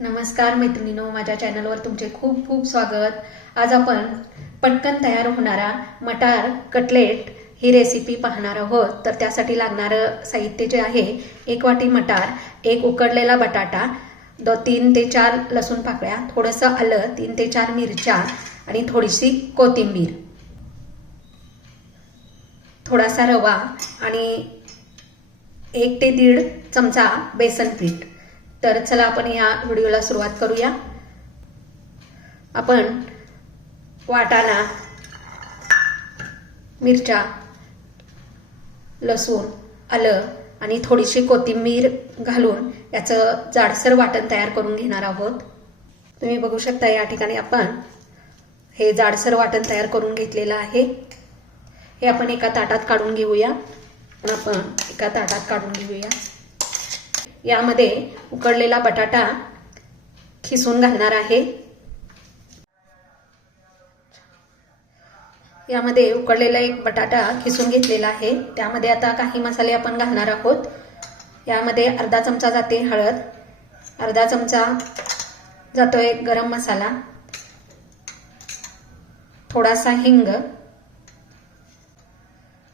नमस्कार मैत्रिणींनो, माझ्या चॅनलवर तुमचे खूप खूप स्वागत। आज आपण पटकन तयार होणारा मटार कटलेट ही रेसिपी पाहणार आहोत। तर त्यासाठी लागणारं साहित्य जे आहे, 1 वाटी मटार, 1 उकडलेला बटाटा, 3 ते 4 लसूण पाकळ्या, थोडंसं आलं, 3 ते 4 मिरच्या आणि थोडीशी कोथिंबीर, थोडासा रवा आणि 1 ते 1.5 चमचा बेसन पीठ। तर चला आपण या व्हिडिओला सुरुवात करूया। आपण वाटाणा, मिरच्या, लसूण, आलं आणि थोडीशी कोथिंबीर घालून याचं जाडसर वाटण तयार करून घेणार आहोत। तुम्ही बघू शकता या ठिकाणी आपण हे जाडसर वाटण तयार करून घेतलेलं आहे। हे आपण एका ताटात काढून घेऊया। यामध्ये उकडलेला बटाटा खिसून घालणार आहे। यामध्ये उकडलेला एक बटाटा खिसून घेतलेला आहे। त्यामध्ये आता काही मसाले आपण घालणार आहोत। यामध्ये अर्धा चमचा जाते हळद, अर्धा चमचा जातोय गरम मसाला, थोडासा हिंग,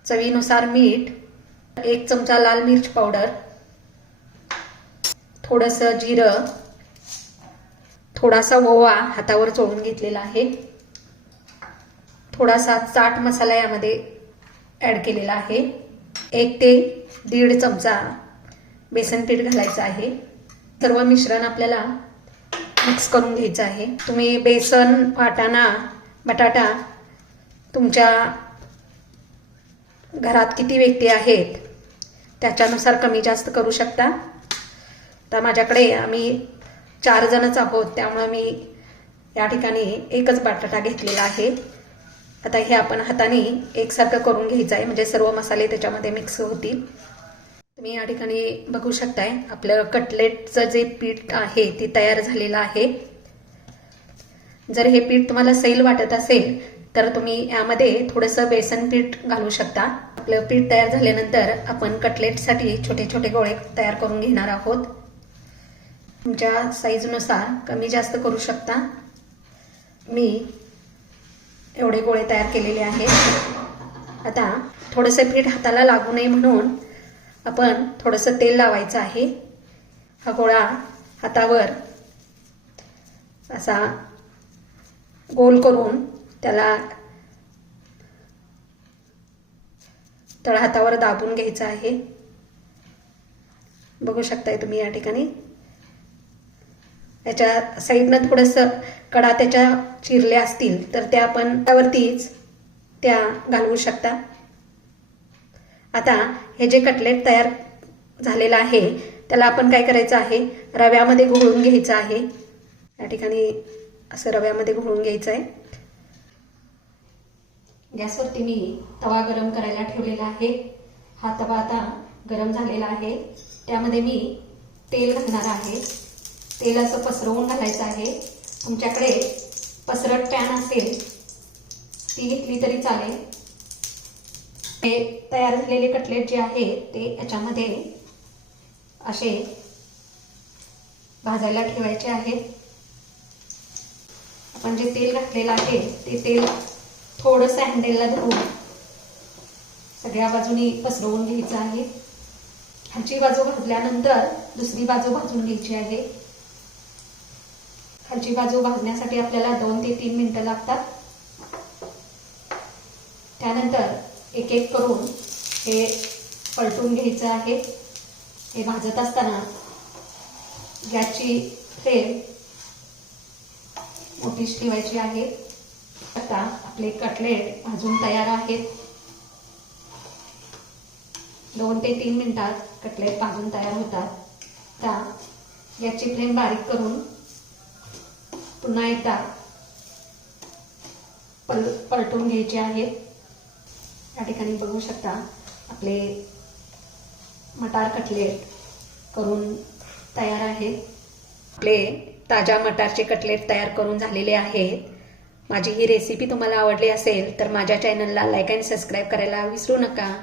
चवीनुसार मीठ, 1 चमचा लाल मिर्च पावडर, थोडंसं जिरं, थोडासा ओवा हातावर चोळून घेतलेला आहे, थोडासा चाट मसाला यामध्ये ॲड केलेला आहे, 1 ते 1.5 चमचा बेसन पीठ घालायचं आहे। सर्व मिश्रण आपल्याला मिक्स करून घ्यायचं आहे। तुम्ही बेसन, वाटाणा, बटाटा तुमच्या घरात किती व्यक्ती आहेत त्याच्यानुसार कमी जास्त करू शकता। तर माझ्याकडे आम्ही 4 जणच आहोत, त्यामुळे मी या ठिकाणी एकच बटाटा घेतलेला आहे। आता हे आपण हाताने एकसारखं करून घ्यायचं आहे, म्हणजे सर्व मसाले त्याच्यामध्ये मिक्स होतील। तुम्ही या ठिकाणी बघू शकताय आपलं कटलेटचं जे पीठ आहे ते तयार झालेलं आहे। जर हे पीठ तुम्हाला सैल वाटत असेल तर तुम्ही यामध्ये थोडंसं बेसन पीठ घालू शकता। आपलं पीठ तयार झाल्यानंतर आपण कटलेटसाठी छोटे छोटे गोळे तयार करून घेणार आहोत। तुमच्या साईजनुसार कमी जास्त करू शकता। मी एवढे गोळे तयार केलेले आहेत। आता थोडंसं पीठ हाताला लागू नये म्हणून आपण थोडंसं तेल लावायचं आहे। हा गोळा हातावर असा गोल करून त्याला तळहातावर दाबून घ्यायचं आहे। बघू शकताय तुम्ही या ठिकाणी याच्या साईडनं थोडंसं कडा त्याच्या चिरल्या असतील तर त्या आपण त्यावरतीच त्या घालवू शकता। आता हे जे कटलेट तयार झालेलं आहे त्याला आपण काय करायचं आहे, रव्यामध्ये घोळून घ्यायचं आहे। या ठिकाणी असं रव्यामध्ये घोळून घ्यायचं आहे। गॅसवरती मी तवा गरम करायला ठेवलेला आहे। हा तवा आता गरम झालेला आहे। त्यामध्ये मी तेल घालणार आहे। तेल असं पसरवून घालायचं आहे। तुमच्याकडे पसरट पॅन असेल ती घेतली तरी चालेल। हे तयार झालेले कटलेट जे आहे ते याच्यामध्ये असे भाजायला ठेवायचे आहेत। आपण जे तेल घातलेलं आहे ते तेल थोडंसं हँडलला धरून सगळ्या बाजूनी पसरवून घ्यायचं आहे। खालची बाजू भाजल्यानंतर दुसरी बाजू भाजून घ्यायची आहे। खालची बाजू भाजण्यासाठी आपल्याला 2 ते 3 मिनिटं लागतात। त्यानंतर एक एक करून हे पलटून घ्यायचं आहे। हे भाजत असताना गॅसची फ्लेम मोठीच ठेवायची आहे। आता आपले कटलेट भाजून तयार आहेत। 2 ते 3 मिनिटात कटलेट भाजून तयार होतात। आता गॅसची फ्लेम बारीक करून पुन्हा एकदा पलटून घ्यायचे आहेत। या ठिकाणी बघू शकता आपले मटार कटलेट करून तयार आहे। आपले ताज्या मटारचे कटलेट तयार करून झालेले आहेत। माझी ही रेसिपी तुम्हाला आवडली असेल तर माझ्या चॅनलला लाईक आणि सबस्क्राईब करायला विसरू नका।